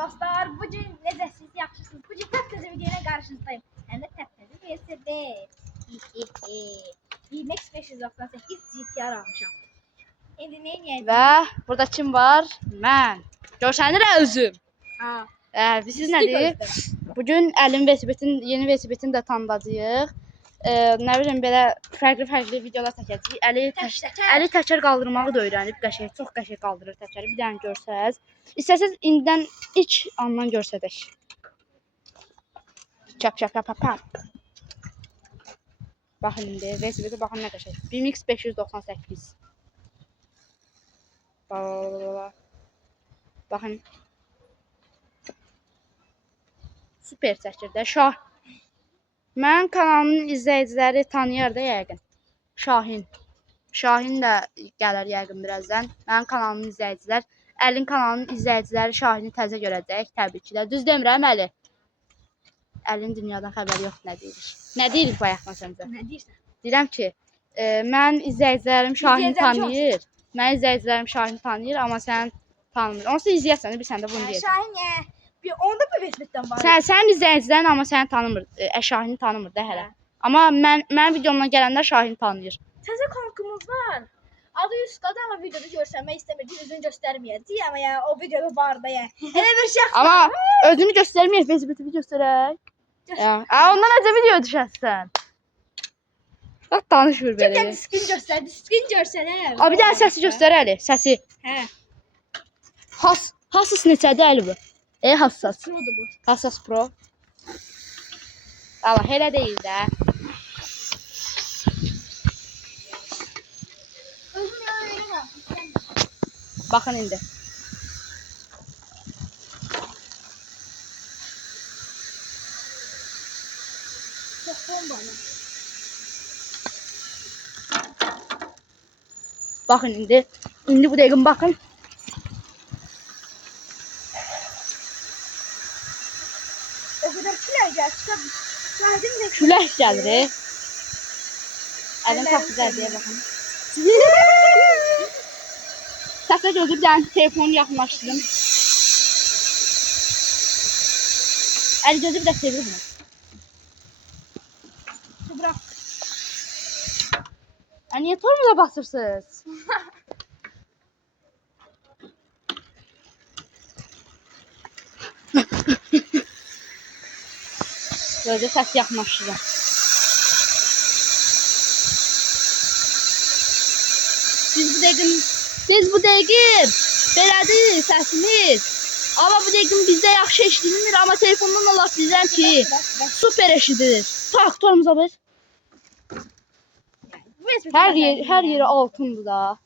dostlar, bugün necəsiniz, yaxşısınız? Bugün təptəzə videoyla qarşınızdayım. Həm də təptəzə VSB. VMAX 598 GTR almışam. İndi nə edəcəyəm? Və burada kim var? Mən. Görsənir özüm. Ha. Siz nədir? Bugün Əlin VSB-in yeni VSB-ni də tanıdacağıq. Nə bilim belə fərqli videolar çəkəcəyik. Əli təkər qaldırmağı da öyrənib, qəşəng, çox qəşəng qaldırır təkəri. Bir dənə görsəz. İstəsəz indidən ilk andan görsədək. Çap. Baxın indi VSB-də baxın nə qəşəng. VMAX 598. Baxın. Super çəkir də Şah. Mən kanalımın izləyiciləri tanıyır da yəqin. Şahin də gələr yəqin birazdan. Mənim kanalımın izləyicilər, Əlin kanalının izləyiciləri Şahini təzə görəcək təbii ki də. Düz demirəm Əli? Əlin dünyadan xəbəri yox nə deyirik. Nə deyirik bu ayaqdan səncə? Nə deyirsən? Deyirəm ki, mən izləyicilərim Şahini tanıyır. Mən izləyicilərim Şahini tanıyır, amma sən tanımır. Onsuz izləyəsən, bilsən də bunu deyəcəm. Şahin onda bu VSB-dən var. Sən izləyicilərin amma səni tanımır. Şahini tanımır da hələ. Amma mən videomdan gələnlər Şahini tanıyır. Təzə kankımız var. Adı Yusuf'da ama videoda görsənmək istəmirdi, özünü göstərməyəcək amma ya o videoda var da ya. Elə bir şəxs. Amma özünü göstərməyək, VSB-i göstərək. Ondan necə video düşərsən? Bax danışmır belə. Çıxın diskin göstər, Bir dənə səsi göstər Əli, səsi. Hə. Hassas neçədir Əli bu? Hassas. Pro'dur bu. Hassas Pro. Allah elə deyil də. Özünü öyrənəm. Baxın indi. Çox bombalı. Baxın indi. İndi bu dəqiqə baxın. O kadar külək gəlir, çıxar. Gəldim də Külək gəlir. Əlin çox güzəldir baxın. Səsə gözü bir dənə telefonu yaxınlaşdırdım. Əli gözü bir də sevir bunu. bırak. Niyə tormuza basırsınız? Gözü səs yaxınlaşdırdım. Biz bu dəqiqə belədir səsimiz. Amma bu dəqiqə bizdə yaxşı eşidilmir, amma telefondan Allah bizdən ki super eşidilir. Tak torumuza bir. Hər yeri altındır da.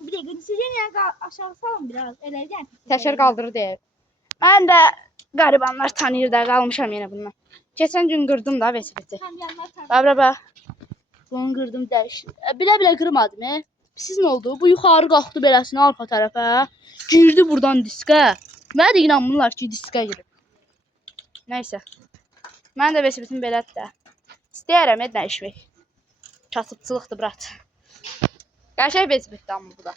Bir de sizin yani aşağı salın biraz. Eləyəcəm. Təkər qaldırır deyir. Mən də qaribanlar tanıyır da qalmışam yenə bundan. Keçən gün qırdım da VSB-i. Bax. Bunu qırdım dəyişdim. Bilə qırmadım. Siz nə oldu? Bu yuxarı qalxdı beləsinə arxa tərəfə. Girdi buradan diskə. Mən də inanmırlar ki diskə girib. Nəysə. Mən də VSB-im belədir də. İstəyərəm dəyişmək. Kasıbçılıqdır brat. Qəşəng VSB-dir amma bu da.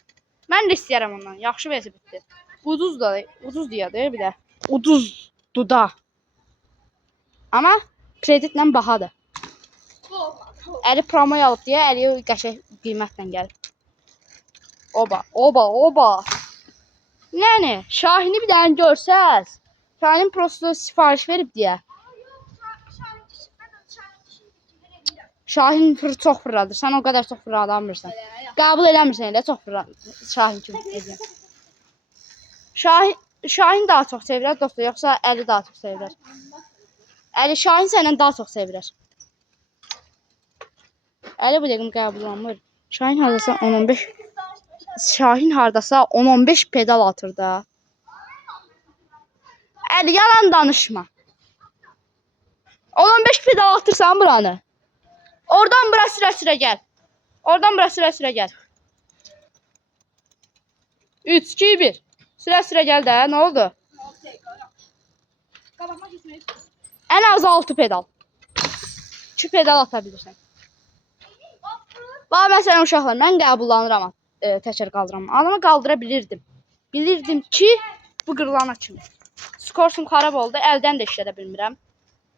Mən də istəyərəm ondan. Yaxşı VSB-dir. Ucuz deyə bir də. Ucuzdur da. Amma kreditlə bahadır. Əli promoya alıb deyə Əliyə qəşəng qiymətlə gəlir. Oba. Yəni Şahini bir dənə görsəz, Şahin prosto sifariş verib deyə. Şahin çox fırladır. Sən o qədər çox fırladamırsan. Qəbul eləmirsən elə çox fırladır. Şahin kimi. Şahin daha çox sevirər dostlar, yoxsa Əli daha çox sevirər? Əli Şahin səndən daha çox sevirər. Əli bu dəqiqə qəbullanmır. Şahin hardasa 10-15 pedal atır da. Əli yalan danışma. 10-15 pedal atırsan buranı. Oradan bura sürə gəl. Oradan bura sürə gəl. 3, 2, 1. Sürə gəl də. Nə oldu? Ən az 6 pedal. 2 pedal ata bilirsən. Bax məsələn uşaqlar, mən qəbullanıram təkər qaldıramam. Amma qaldıra bilirdim. Bilirdim ki bu qırılana kimi. Skorsum xarab oldu. Əldən də işlədə bilmirəm.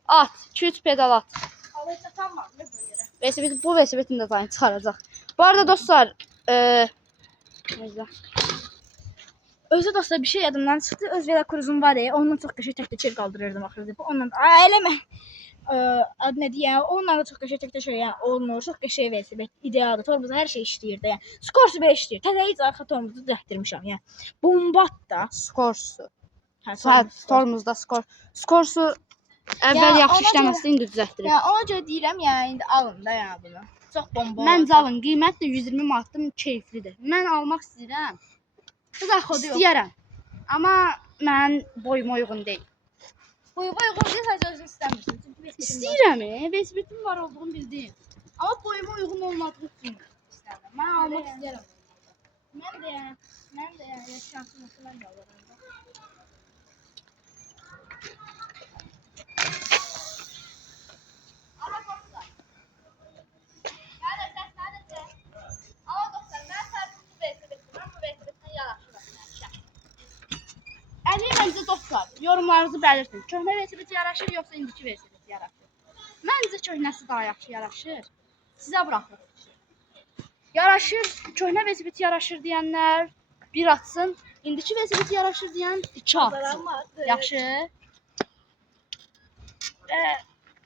At. 2-3 pedal at. Alacaq tam var. Ne böyle? Velosiped, bu velosipedin də zayını çıxaracaq. Bu arada dostlar, özü dostlar bir şey yadımdan çıxdı. Öz Vela Cruz'um var ya, ondan çox qəşəng təkdə çir qaldırırdım axırda. Ondan eləmə. Adı nə deyəm? Ondan da çox qəşəng təkdə şey, yəni olmur. Çox qəşəng velosiped, idealdır. Tormozda hər şey işləyir də, yəni. Skorsu belə işləyir. Təzəyic arxa tormozu düzəltdirmişəm, yəni. Bombat da. Skorsu. Hə, Tormozda Skorsu əvvəl Ya, yaxşı ona işləməsi indi düzəltdirir. Ya ona görə deyirəm, yəni indi alın da yəni bunu. Çox bomba. Məncə alın, qiymət də 120 manatdan keyflidir. Mən almaq istəyirəm. Qız axıdı yox. İstəyərəm. Amma mən boyuma uyğun deyil. Uyğun deyil, sadəcə özün istəmirsən. Çünki İstəyirəm, velosipedim var olduğunu bildim. Amma boyuma uyğun olmadığı üçün istəyirəm. Mən almaq istəyirəm. Mən də yəni şansım olsa mən də alaram. Məncə dostlar, yorumlarınızı belirtin. Köhnə velosiped yaraşır yoxsa indiki velosiped yaraşır? Məncə köhnəsi daha yaxşı yaraşır. Sizə buraxırıq. Yaraşır, köhnə velosiped yaraşır deyənlər bir atsın. İndiki velosiped yaraşır deyən 2 atsın. Yaxşı.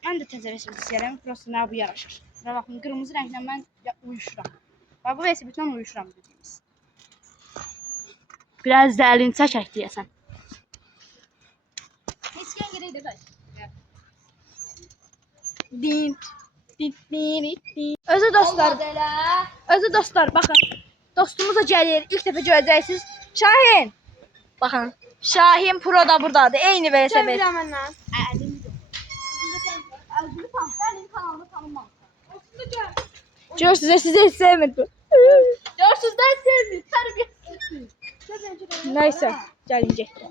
Mən də təzə velosiped istəyirəm. Prosta mənə bu yaraşır. Və baxın, qırmızı rənglə mən uyuşuram. Və bu velosipedlə uyuşuram dediyimiz. Biraz dəlin çəkək deyəsən. Misken gerek de Özü dostlar bakın. Dostumuz da gəlir. İlk dəfə görəcəksiniz. Şahin. Bakın. Şahin Pro da buradadır. Eyni velosiped. Çevirəm məndən. Görürsünüz sizi hiç sevmedim. Görürsünüz ben sevmiyorum. Terbiyesiz. Neyse. Gəlin getdik.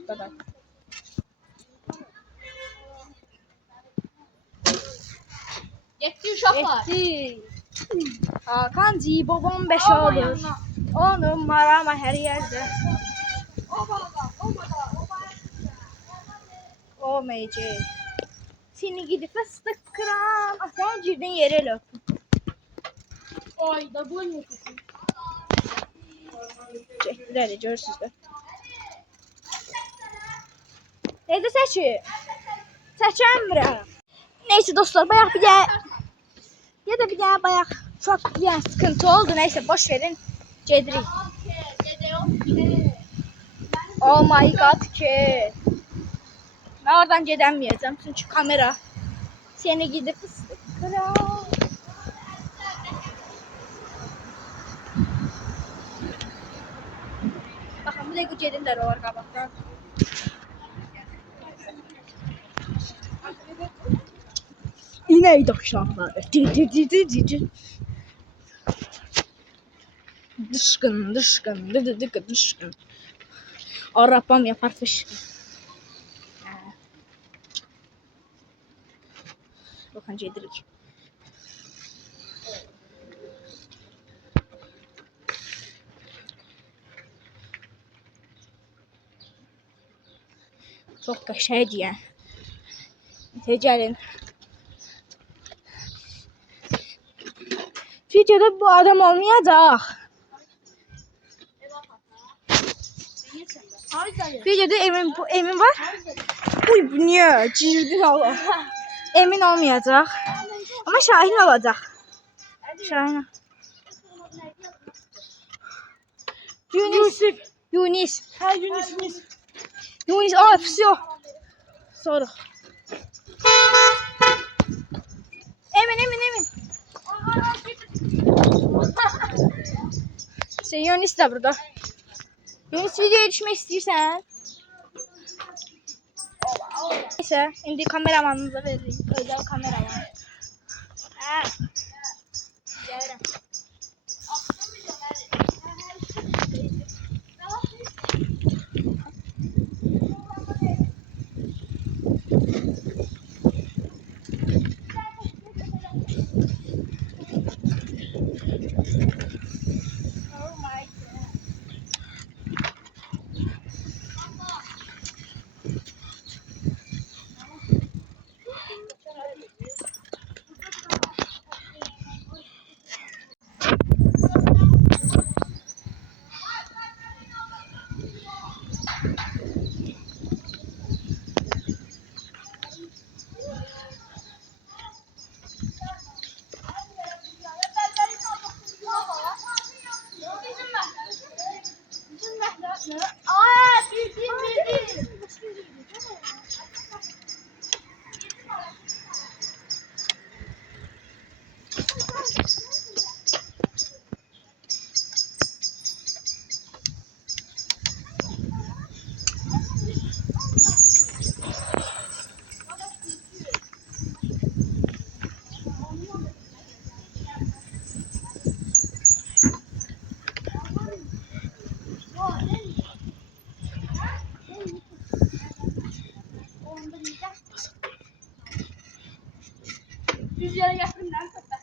Yetti uşaqlar. Getdik. Hakanci babam 5 olur. Onun marama her yerde. O meyce. Seni gidip fıstık kıran. Ah sen girdin yere lök. Ay da bu ne? Çektiler görürsünüz de. Neyse seçi. Seçemiyorum. Neyse dostlar bayağı bir de ya da bir daha bayağı çok yani sıkıntı oldu. Neyse boş verin. Cedri. Oh my god ki. Ben oradan gidemeyeceğim çünkü kamera seni gidip fıstık kırar. Bakın bu da gedirler o arkadaşlar. İneydi uşaqlar. Dışkın, dışkın, dışkın. Arabam yapar fışkın. Bakın cedirik. Çok qəşəng diye. Gəlin. Videoda bu adam olmayacaq. Videoda Emin var. Uy bu niye? Girdin Allah. Emin olmayacaq. Ama Şahin olacaq. Şahin. Yunis. Ha Yunis. Yunis. Aa все. Sonra. Emin. İşte Yunis de burada. Yunis videoya düşmek istiyorsan. Neyse şimdi kameramanımıza vereyim. Özel kameraman. Ha. Gelirim. yere gətirim lan söhbət.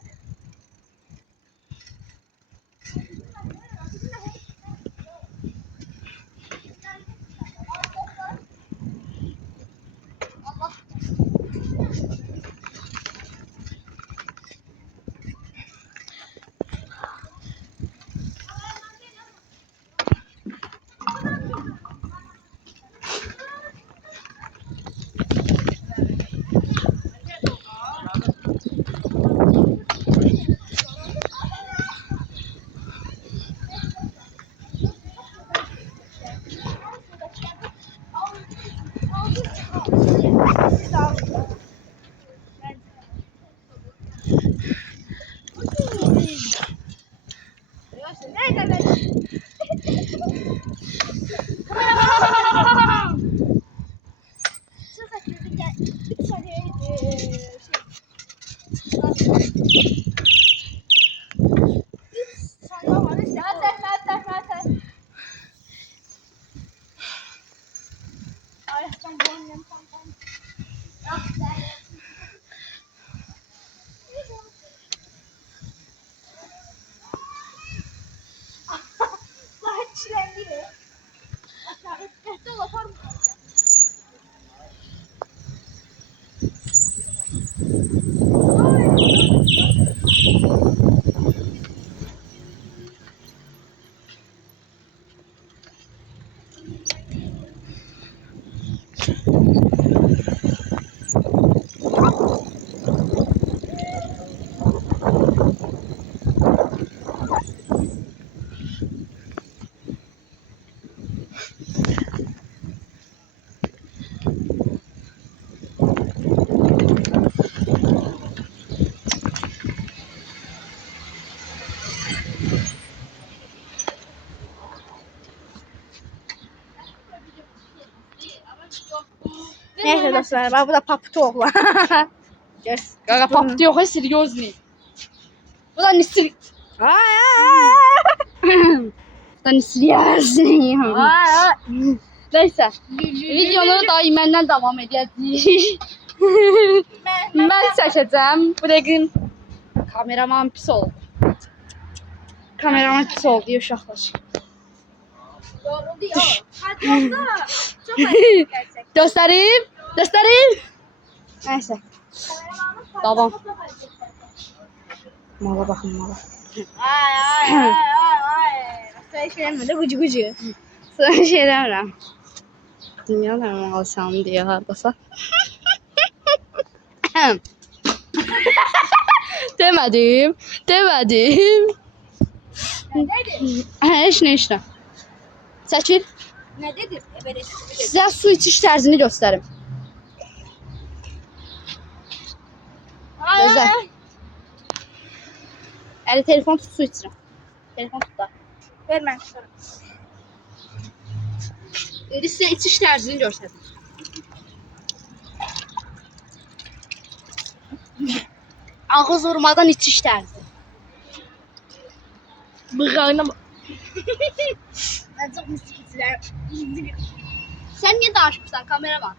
Neyse dostlar, bak bu da paputu oğlan. Qaqa papdı yox, seryozni. Bu da nisir. Bu da nisiriyəsin. Neyse. Videonu daimenden devam edəcəyik. Mən çəkəcəm. Bu dəqiqin kameraman pis oldu. Kameraman pis oldu uşaqlar. Yoruldu ya. Hadi oldu. Çok acı gerçekten. Göstereyim. Neyse. Tamam. Mala bakın mala. Ay. Sen şeylemedi gucu gucu. Sana şey demirəm. Dünyalar malsan diye hardasa. Demedim. Heç nə. Çəkil. Ne dedi? Evet. Sizə su içiş tərzini göstərim. Gözəl. Əli telefon tut, su içirəm. Telefon tut da. Ver ben. İndi sizə içiş tərzini göstərim. Ağız vurmadan içiş tərzi. Bığağına... Ben çok mistik içiler. Sən niyə danışmırsan kameraman?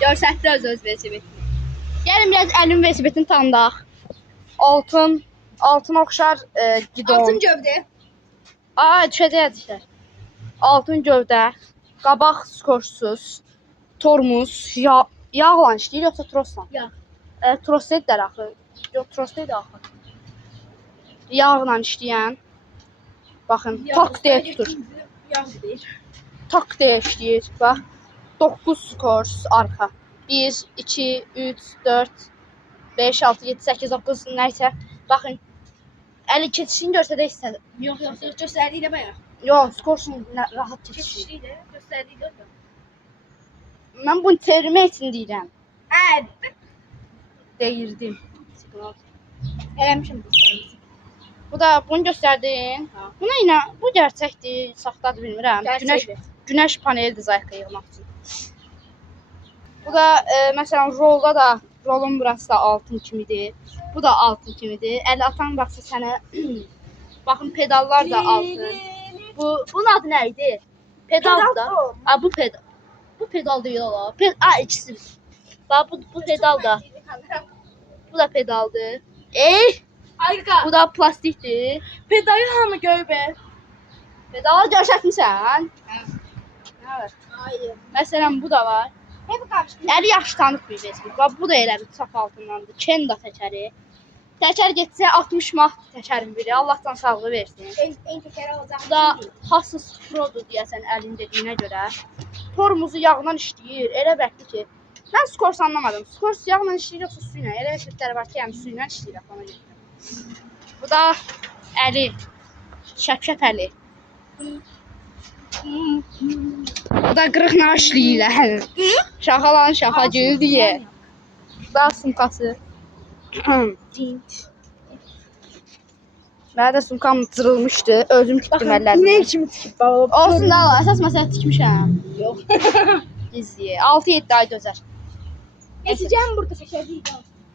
Görsətdə öz velosipedini. Gəlin biraz əlim velosipedini tanıdaq. Altın oxşar gidon. Altın gövde. Düşəcəyək işte. Altın gövdə, qabaq skorsuz, tormuz, yağla işləyir yoxsa trosla? Yağ. Tros deyirlər axı. Yox, tros deyil axı. Yağla işləyən. Baxın, tak deyə tutur. Yağ değil. Tak deyə işləyir. Bax. 9 skors arxa. 1, 2, 3, 4, 5, 6, 7, 8, 9 nəysə. Baxın. Əli keçişini göstərək istədim. Yok gösterdiği de bayağı. Yox, skorsun rahat keçişi. Geçişliği de gösterdiği de. Mən bunu termə üçün deyirəm. Evet. Deyirdim. Eləmişim bu sayısı. Bu da bunu göstərdin. Buna yine bu gerçəkdir, saxtadır bilmirəm. Günəş panelidir zayqa yığmaq üçün. Bu da məsələn rolda da rolun burası da altın kimidir. Bu da altın kimidir. Əli atan baxsa sənə baxın pedallar da altın. Bunun adı nə idi? Pedal Pedal da. o. Aa, bu pedal. Bu pedal değil o. Aa, ikisi. Bak bu pedal da. Bu da pedaldır. Ayqa. Bu da plastikdir. Pedalı hamı gövbe. Pedal görüşətmisən? Nə var? Hayır. Məsələn bu da var. Hep karşı. Yəni yaş tanıq bir Facebook. Bax bu da elə bir çap altındandır. Kenda təkəri. Təkər getsə 60 manat təkərin biri. Allahdan sağlığı versin. En tekeri olacak. Bu da Asus Pro-dur deyəsən əlin dediyinə görə. Tormuzu yağla işləyir. Elə bəkli ki. Mən skors anlamadım. Skors yağla işləyir yoxsa su ilə? Elə efektləri var ki, yəni su ilə işləyir ona görə. Bu da əli. Şəp-şəp əli. Bu da qırıq naşlıyla. Şaxalan şaxa gül deyə. Bu da sumkası. Mənə də sumkam cırılmışdı. Özüm tikdim əllərimlə. Ne kimi tikip bağlı? Olsun da Allah. Əsas məsələ tikmişəm. Yok. Gizliyə. 6-7 ay dözər. Geçeceğim burada şekerliydim.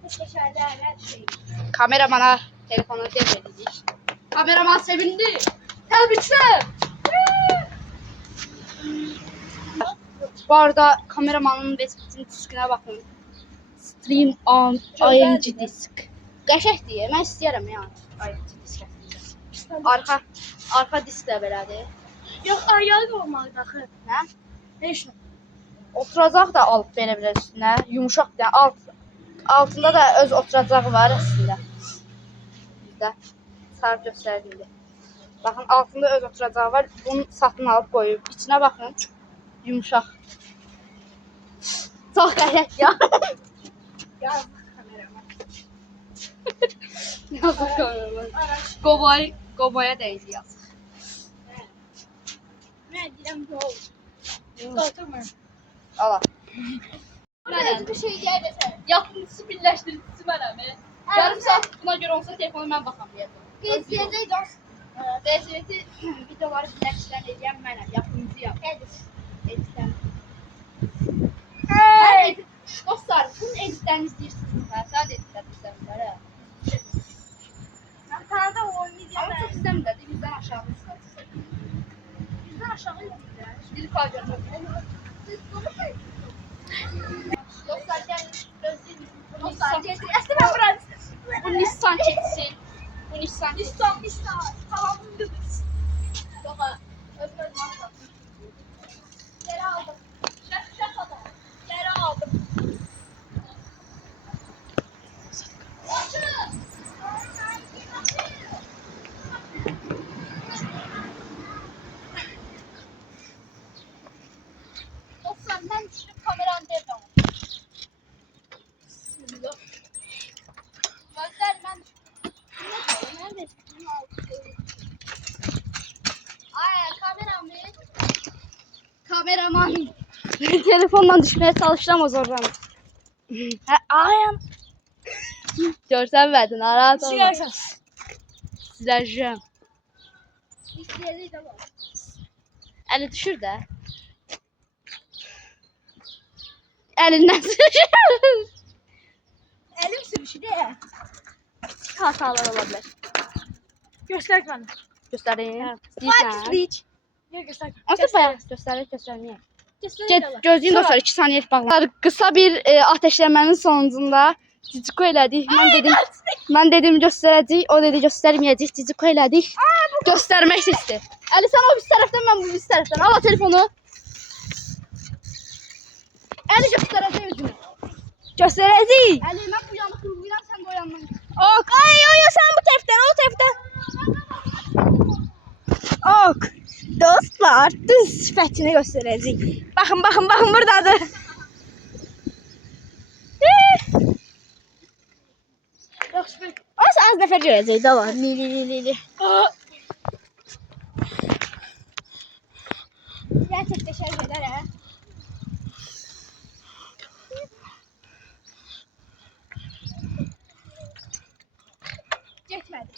Şekerler her şey. Kameramana telefonu devredildik. Kameraman sevindi. Təbriklər. Bu arada kameramanın Facebook'un diskinə baxın. Stream on ING disk. Qəşəngdir. Mən istəyirəm yəni. ING disk. Arxa disk də belədir. Yok ayağı olmalı daxı. Nə? Ne işin? Oturacaq da alıb belə üstünə. Yumuşaq da altında da öz oturacağı var əslində. Bizdə sarı göstərdiyi. Baxın altında öz oturacağı var. Bunu satın alıb qoyub. İçinə baxın. Yumuşaq. Çox qəşəng ya. Yazık kameraman. Yazıq kameraman. Araç. Qobaya dəydi yazıq. Ne diyeyim bu oldu. Oturma. Ala. Burada bir şey gelmese. Yapımcısı birləşdiricisi mənəm. Yarım saat buna görə olsa telefonu mən baxamayacağam. Gezdiğinde dost. BSVT videoları birləşdirən edən mənəm. Yapımcıyam. Editəm. Dostlar, bunun editlərini izləyirsiniz. Sadəcə editləmişlər. Ben kanalda Ama oynayacağım. çok izləmirlər. Bizdən aşağı çıxır. Bizden aşağı indirdiler. Bir kaydır. Dostlar gəlin gözləyin. Dostlar gezdi. Aslında ben buranın. Bu Nissan keçsin. Bu Nissan. Nissan. Tamam biz. Yoxa. Geri aldım. Şaka da. Geri aldım. Dostlar mən düşdüm kameranı devrim. Gözlər mən kameraman telefondan düşmeye çalıştım o zordan. Ayağım. Görsen narahat olma. Çıkarsınız. Sileceğim. İsteyeli de var. Eli düşür de. Elinden düşür. Elim sürüşü de. Hatalar olabilir. Göster bana. Göstereyim. Hiç. Ne göster? Nasıl bayağı göstermeye. Göster. Gözləyin dostlar 2 saniyə baxın. Qısa bir ateşləmənin sonucunda Ciciko elədik. Mən dedim göstərəcək, o dedi göstərməyəcək. Ciciko elədik. Göstərmək istədi. Əli sən o bir tərəfdən, mən bu bir tərəfdən. Al telefonu. Əli göstərəcək özünü. Göstereceğim. Əli mən bu yanı qırğıyam, sən də o yandan. Ok. Ay sen bu taraftan o taraftan. Ok. Dostlar düz sifətini göstereceğim. Bakın buradadır. Az nəfər görəcək də var. Li. Gerçekten şey gedər hə. Getmədi.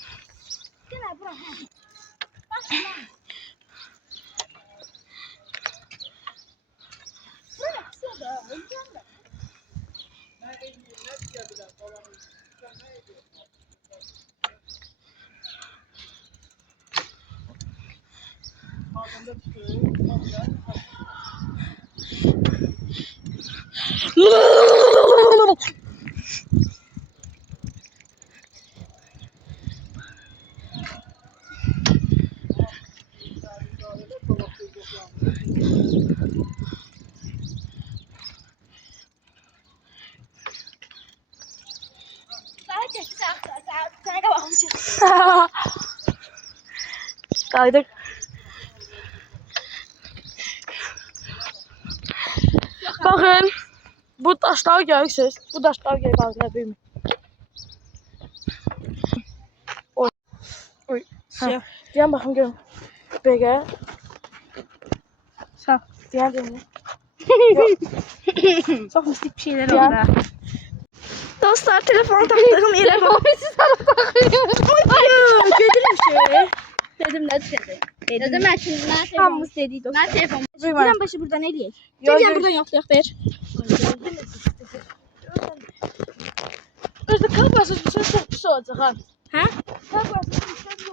Gələ bura hə. Bax lan. Bura qısa da, öləcəm də. Sana kabağım çıktı. Kaydık. Bakın. Bu taşlar görürsünüz. Bu taşlar geri kalkıyor büyümü. Oy. Oy. Ha. Diyen bakın görün. Böyle. Sağ. Diyen diyen. Çok mistik bir şeyler Ya. oldu ha. Dostlar telefonu taktığım yere bak. Gedirəm şey. Dedim ne dedi? Dedim ben şimdi ben Hamımız dedik dostlar. Ben telefon. Diren başı buradan eləyək. Yo, Diren yo. buradan yoxlayaq ver. Özde kalkmasın bir şey çok pis olacak ha. Ha? Kalkmasın bir şey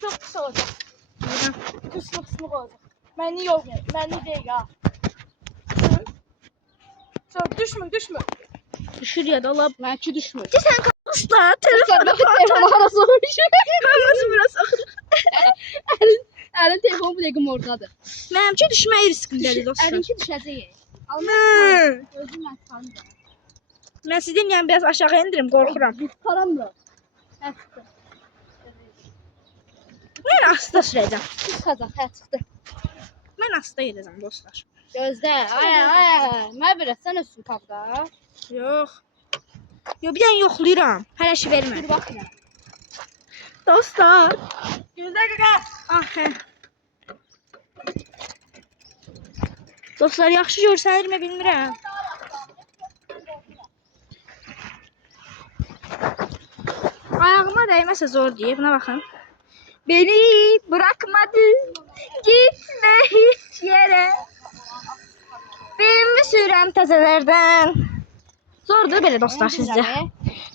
çok pis olacak. Kısmık olacak. Ben niye yok yani? Ben niye değil ha? Sen düşme. Düşür ya da lab. Ben ki düşme. Sen dostlar telefonu Telefonu arası olmuş. Hamısı biraz Elin telefonu bu dəqiqə oradadır. Mənimki düşmək riskindədir dostlar. Əlinki düşəcək. Mən Özüm mən tanıdım. mən sizi dinləyən biraz aşağı endirim, qorxuram. Karanmı? Hətta. Mən asta sürəcəm. Pis qazaq, hə çıxdı. Mən asta gedəcəm dostlar. Gözdə. Ay. Mən belə sən ösün kapda. Yox. Yo bir dənə yoxlayıram. Hələ şey vermə. Bir bax ya. Dostlar. Gözdə qaqa. Ah, hə. Dostlar yaxşı görsənirmi bilmirəm. Ayağıma dəyməsə zor deyə buna baxın. Beni bırakmadı gitme hiç yere. Benim sürəm təzələrdən. Zordur belə dostlar sizcə.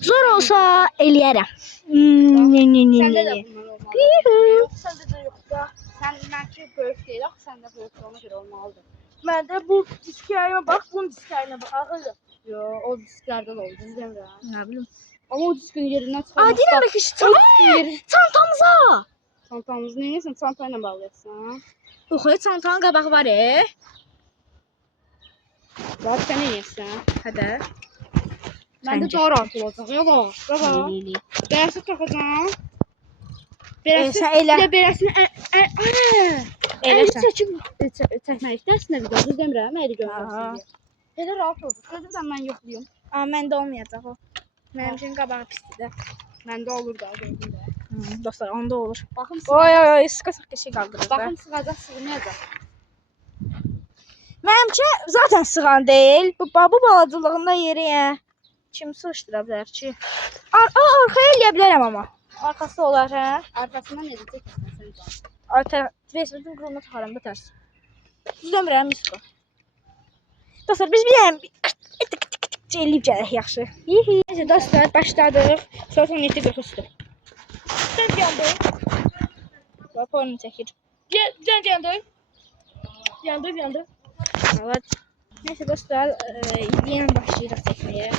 Zor olsa eləyərəm. Səndə də bunlar olmalı. Yuhu. Səndə də yox da. Sən mənki böyük deyil, axı səndə böyük ona görə olmalıdır. Məndə bu disklərimə bax, bunun disklərinə bax, ağırdır. Yo, o disklərdə də oldu, demirəm. Nə bilim. Amma o diskin yerindən Aa, çıxarmaq. deyirəm ki, çantamıza. Çantamızı neyəsən, çanta ilə bağlayırsan. Oxuya çantanın qabağı var Bax, sən neyəsən? Hədə. Məndə daha rahat olacaq, ya da. Baba. Beləsi taxacam. Sən elə. Bir də beləsini Eləsən. çəkmək istərsən bir daha, düz demirəm, əyri Aha. görürsən. Elə rahat oldu. Gözürsən mən yoxlayım. Amma məndə olmayacaq o. Mənim üçün qabağı pisdir də. Məndə olur da, gördüm də. Dostlar, onda olur. Baxım, Oy, sıqa-sıqa keşik qaldırır da. baxım sığacaq, sığmayacaq. Mənimki zaten sığan deyil. Bu balacılığında yeri kim sıçdıra bilər ki? Arxaya eləyə bilərəm amma. Arxası olar, hə? Arxasından necə çəkirsən sən? Arxa Facebook'un qoluna taxaram da tərs. Düz demirəm, misko. Dostlar, biz bir dənə eləyib gələk yaxşı. Neyse dostlar, başladıq. Saat 17:43-dür. Sən yandın. Bax, onu çəkir. Yandı. Yandı. Evet. Neyse dostlar, yine başlayacağız çekmeye.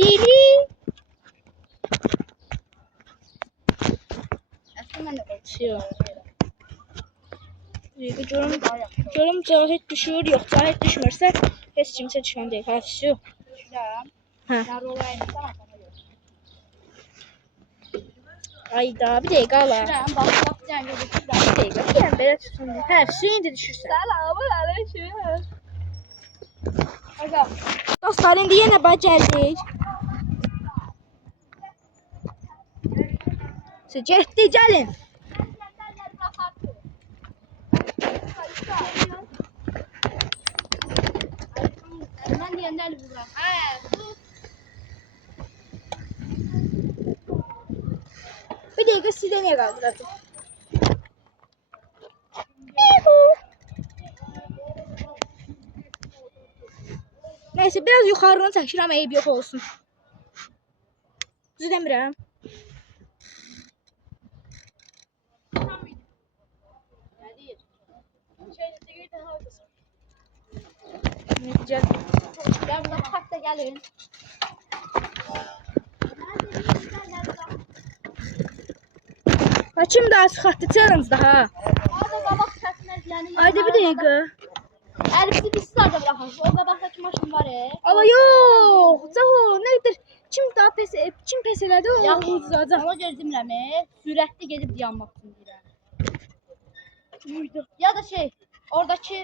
Lili. Əslində mən də Şey. Görüm cahit düşür, yok cahit düşmürse hiç kimse düşman değil. Ha, şu. düşürəm. Hə. Mən rolayını sana görə. Ayda bir dakika ala. Düşürəm, bax, cəngə düşürəm. Bir dakika. Bir yani böyle tutun. Ha, su indi düşürsen. Selamun aleyküm. Aga. Dostlar indi yine bacardık. Getdi, gəlin. Mən deyəndə əli vururam. Bu. Bir dakika sizə niyə qaldıracaq? Neyse biraz yukarıdan çəkirəm, eyb yox olsun. Düz demirəm. Nə deyir? Gel. Gel burada tak da gelin. Açım daha sıxatdı challenge daha. Hadi qabaq səslərini. Haydi bir dəqiqə. Əlimizi biz sadəcə buraxırıq. O qabaqdakı maşın var. Ama yok. Zaho ne kadar kim pes elədi o Yaxşı. uzadı. Ona görə demirəm, sürətli gedib dayanmaq üçün deyirəm. Ya da oradakı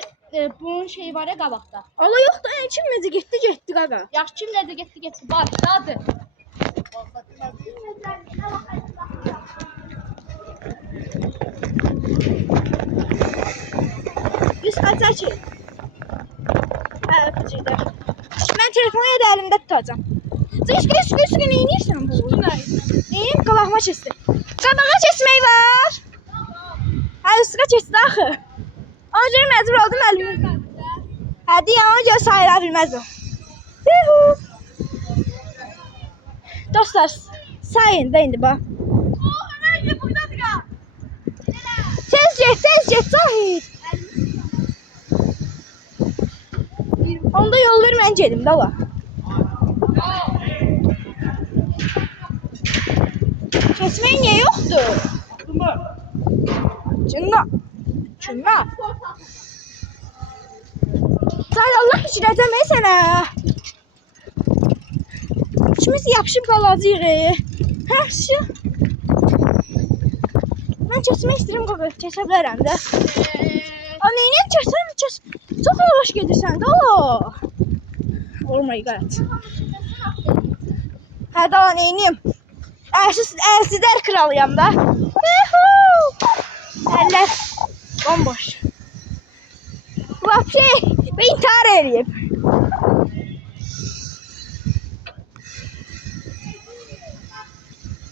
bunun şeyi var ya qabaqda. Allah yok da kim necə getdi qaqa. Yaxşı kim necə getdi. Başladı. Yüz kaçar ki. Ha öpücükler. Ben telefonu ya da elimde tutacağım. Sıkı ne inirsən bu? Neyim? Qabağıma keçdi. Qabağa keçmək var. Ha üstüne keçdi axı. Ona görə məcbur oldum əlimi. Hadi ya ona görə sayıla bilməz o. Yuhu. Dostlar sayın da indi bax. Tez get Zahid. Onda yol ver mən gedim də ola. Keçməyin niyə yoxdur? Cünna. Sən Allah keçirəcəm sənə. İkimiz yapışıb qalacağıq. Həşi. Mən keçmək istəyirəm qaqa. Keçə bilərəm də. Neyinə keçsən? Çox yavaş gedirsən də o. Oh my god. Hə da neyinəm? Əlsizlər kralıyam da. Əllər bomboş. Vapşe ben intihar edeyim.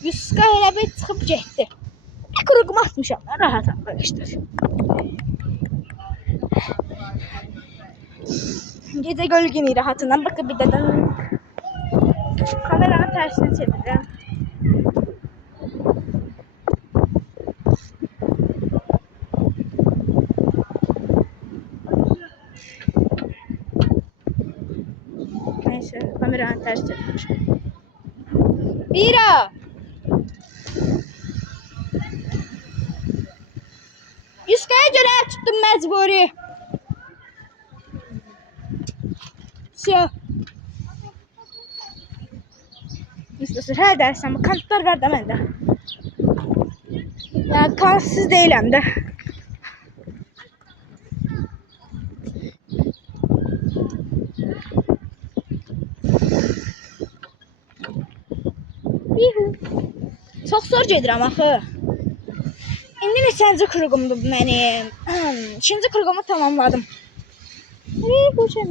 Yuska elə bir çıxıb getdi. Kuruğumu atmışam. Rahat arkadaşlar. Gece gölgeni rahatından bakıp bir dedim. Kameranın tersine çevireceğim. Neyse kameranın ters çevirmiş. Bira! Yuskaya göre tuttum mecburi. Все. İstiyorsun her ders ama kanıtlar ver de ben de. Ya kansız değilim de. Çok zor gedirəm axı. İndi neçənci kuruğumdur bu mənim. 2-ci kuruğumu tamamladım. Kucuma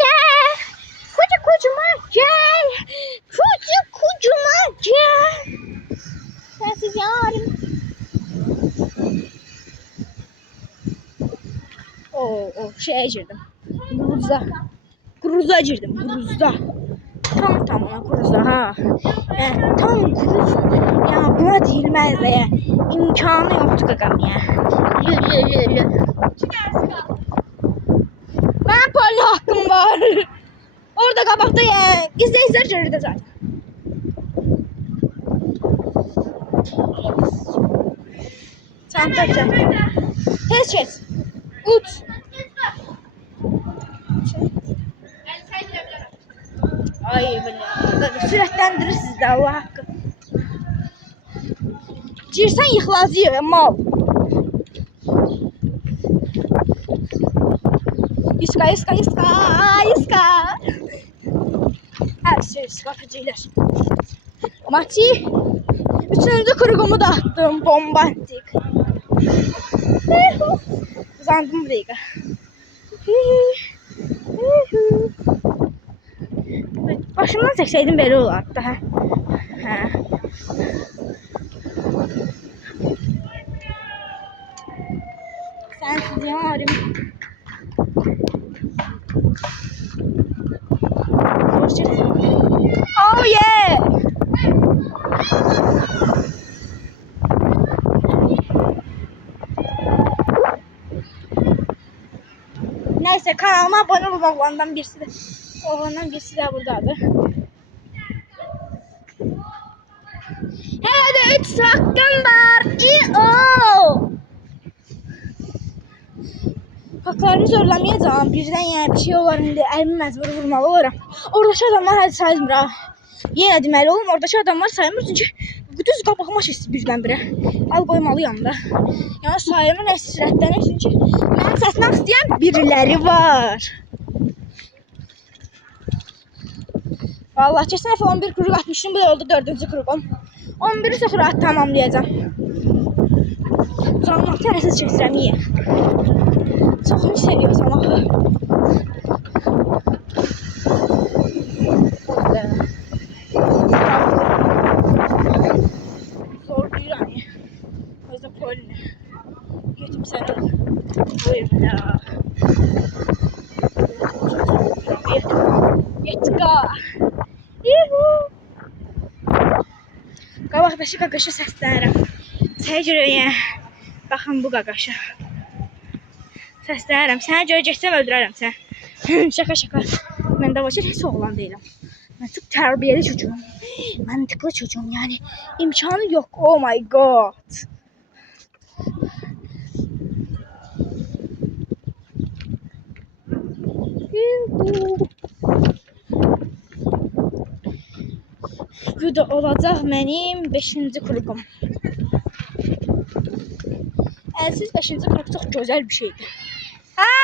gel. Kucuma gel. Kucuma gel. Sensiz yarim. Şeye girdim. Gruza girdim. Tam ona kuruza ha. Tam kuruz. Ya buna deyilmez de ya. İmkanı yoktu kakam ya. Yürü. Ben poli hakkım var. Orada kabakta ya. İzleyiciler görürdü zaten. Çanta güzel. Tez kes. Uç. Ay billahi. Sürətlendirir sizdə Allah haqqı. Girsən yıxılacaq mal. Yuska. Her şey sıkıcılar. Maçı 3. kuruğumu da attım. Bombastik. Uzandım buraya. Başımdan çəksəydim belə olardı da. Hə. Sensiz yarim. Oh yeah. Neyse Neyse kanalıma abone olun oğlandan birisi de. Oğlandan birisi de buradadır. Hadi 3 hakkım var. İyi. Haklarını zorlamayacağım. Birden yani bir şey olar indi. Elimi məcbur vurmalı olaram. Oradakı adamlar hadi saymır ha. Yenə deməli oğlum oradakı adamlar saymır çünki düz qabağıma keçdi birdən-birə. Al qoymalıyam da. Yəni saymır əsrətdən çünki mən satmaq istəyən biriləri var. Vallahi keçən dəfə 11 kuruq atmışdım. Bu da oldu 4-cü kuruqum. 11-i çox rahat tamamlayacağam. Canım tərəsiz keçirəm iyi. Çoxunu seviyorsam axı. Sordur yani. O yüzden Polin'e. Götüm seni. Buyur ya. Yetka. Yuhu. Qabaqdaşı qaqaşı səslənirəm. Sənə görə yəni. Baxın bu qaqaşı. Səslənirəm. Sənə görə geçsəm öldürərəm sən. Şaka şaka. Mən də başa heç oğlan deyiləm. Mən çok terbiyeli çocuğum. Mantıklı çocuğum yani. İmkanı yok. Oh my god. Bu da olacaq mənim 5-ci kuruqum. Əlsiz 5-ci kuruq çox gözəl bir şeydir. Ha!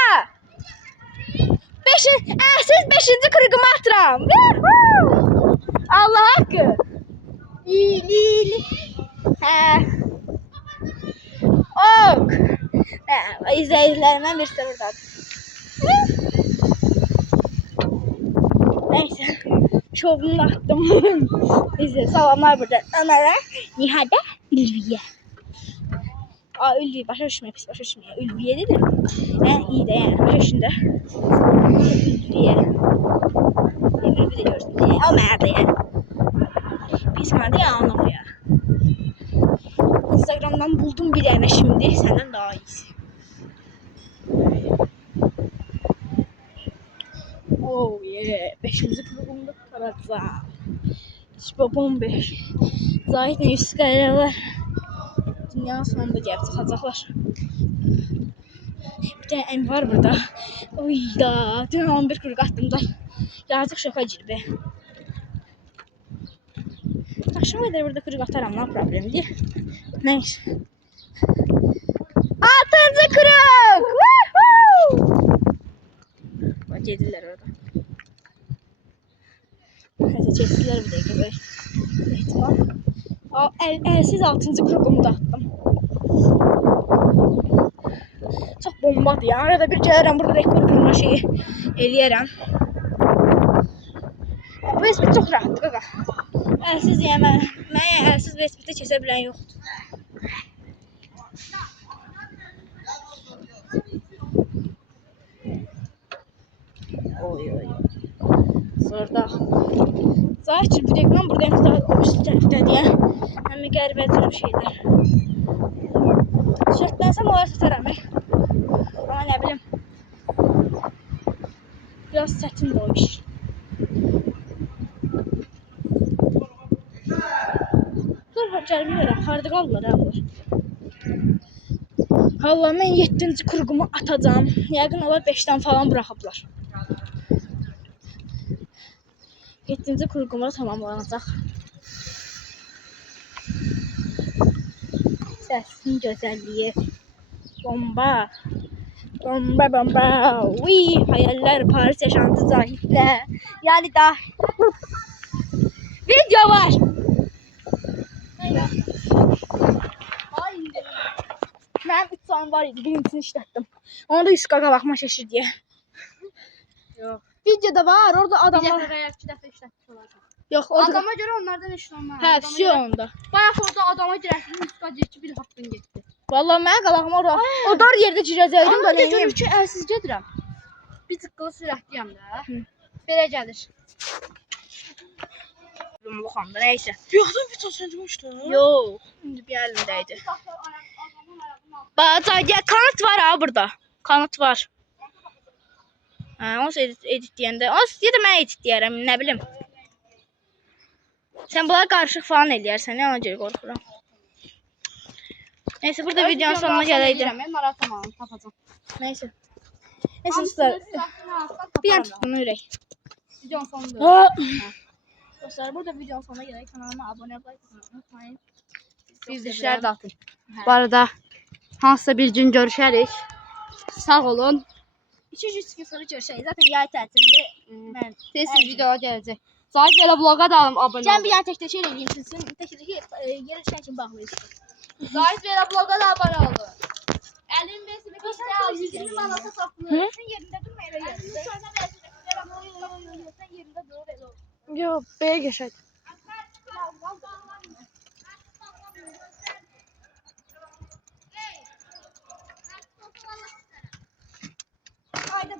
Əlsiz 5-ci kuruqumu atıram. Allah haqqı. İyi. Hə. Ok. İzləyicilərimdən birisi buradadır. Neyse. Şovunu da attım. Neyse salamlar burada. Ömer'e, Nihal'e, Ülviye. Ülviye başa düşmüyor, pis başa düşmüyor. Ülviye dedim. İyi de yani başa düşünde. Ülviye. Ülviye diyorsun diye. Ömer de yani. Pis vardı ya anlamıyor. Instagram'dan buldum bir tane şimdi. Senden daha iyisi. Oh yeah. 5. kurulumda kalacağım. Babam 5. Zaten 100 kareler. Dünyanın sonunda gelip çıkacaklar. Bir tane em var burada. Oy da. Dün 11 kuruq attım da. Yazık şoka girdi. Akşama kadar burada kuruq atarım. Ne problem değil. Neyse. 6. kuruq. Bak yediler orada. Hadi çektiler bir dakika böyle. İhtimal. Elsiz 6. kuruqumu da attım. Çok bombadır ya. Arada bir gəlirəm burada rekor qırma şeyi eləyərəm. Bu esprit çox rahatdır qaqa. Elsiz yəni mən elsiz bir espritə keçə bilən yoxdur. Oy. Sonra Zahir bir tek ben buradayım. Zahir o üst tarafta diye. Hem bir qəribə bir şeyler. Şərtlənsəm olar satarım. Ama ne bileyim. Biraz çətin o iş. Dur gəlmirəm. Harda qalırlar onlar. Allah mən 7. kuruqumu atacağım. Yəqin onlar 5'ten falan bırakıblar. 7. kuruqumda tamamlanacaq. Səsin gözəlliyi. Bomba. Uy, hayaller Paris yaşantı Zahid'le. Yani da video var. Ben 3 tane var idi. Birincisini işlettim. Onu da 100 kaka bakma şaşır diye. Yok. Videoda var. Orada adamlar. Bir dəfə işlətmiş olacaq. Yok o Adama göre onlardan eşit olmaz. Hə, vəsiyo onda. Bayaq orada adama girəsiniz, üstə ki bir haqqın getdi. Vallahi mən qalağım orada. O dar yerdə girəcəydim Amma belə. da görür ki, əlsiz gedirəm. Bir tıqqılı sürətliyəm də. Belə gəlir. Yumluqamda neyse. Yoxdur bir tane sözmüşdü. Yok. Şimdi bir elimdeydi. Bak kanıt var ha burada. Kanıt var. Onu editləyəndə. Onu ya da mən editləyərəm, nə bilim. Sən bunlara qarışıq falan eləyərsən, ona görə qorxuram. Neyse, burada videonun sonuna gələydi. Maraton tapacağım. Neyse. Neyse dostlar. Bir an tutduğunu ürək. Videonun sonunda. Dostlar, burada videonun sonuna gələk. Kanalıma abunə olmayı unutmayın. Biz dişlər də atın. Bu arada hansısa bir gün görüşərik. Sağ olun. 2-3 gün sonra görüşərik. Zaten yay tətilində mən Tez video gələcək. Zahid belə vloga da abunə Cəm olun. bir yan təkdə şey eləyim sizin. Təkdəki yerə düşən kimi bağlayırsınız. Zahid belə vloga da abunə olun. Əlim besimi Sən 120 manata saxlayır. Sən yerində durma elə yerində. Sən yerində dur elə ol. Yox, belə geçək. Haydi,